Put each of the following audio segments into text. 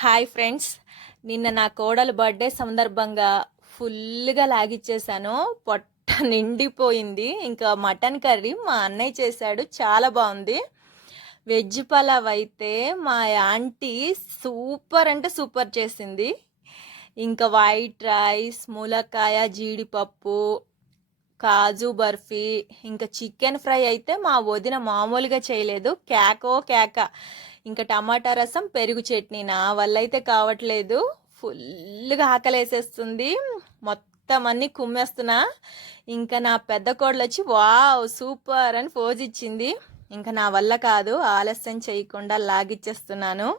Hi friends. నిన్న నా కోడలు బర్త్డే సందర్భంగా ఫుల్గా లాగిచ్చేసాను. పొట్ట నిండిపోయింది. ఇంకా మటన్ కర్రీ మా అన్నయ్య చేశాడు, చాలా బాగుంది. వెజ్ పలావ్ అయితే మా ఆంటీ సూపర్ అంటే సూపర్ చేసింది. ఇంకా వైట్ రైస్, ములక్కాయ, జీడిపప్పు, కాజు బర్ఫీ, ఇంకా చికెన్ ఫ్రై అయితే మా వదిన మామూలుగా చేయలేదు, కేకో కేక. ఇంకా టమాటా రసం, పెరుగు చట్నీ. నా వల్ల అయితే కావట్లేదు, ఫుల్గా ఆకలేసేస్తుంది. మొత్తం అన్నీ కుమ్మేస్తున్నా. ఇంకా నా పెద్ద కోడలు వచ్చి వావ్ సూపర్ అని పోజ్ ఇచ్చింది. ఇంకా నా వల్ల కాదు, ఆలస్యం చేయకుండా లాగిచ్చేస్తున్నాను.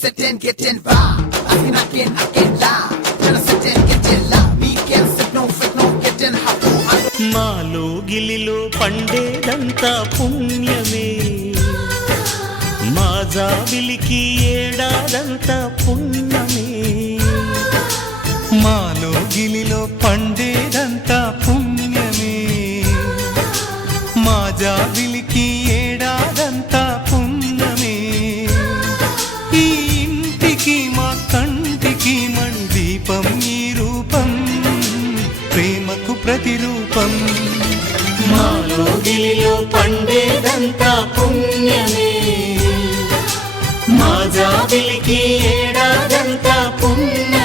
Sit and get in vibe. I can lie. Tell us sit and get in lie. Me can sit no fit no get in how. మాలో గిలిలో పండేదంతా పుణ్యమే, మా జాబిలికి ఏడాదంతా పుణ్యమే. మాలో గిలిలో పండేదంతా పుణ్యమే, మా జాబిలికి ఏడాదంతా పుణ్యమే. ఈ ఇంటికి మా కంటికి మణి దీపం ఈ రూపం, ప్రేమకు ప్రతిరూపం. మాలో గిలిలో పండేదంతా పుణ్యమే, మా జాబిలికి ఏడాదంతా పుణ్యమే.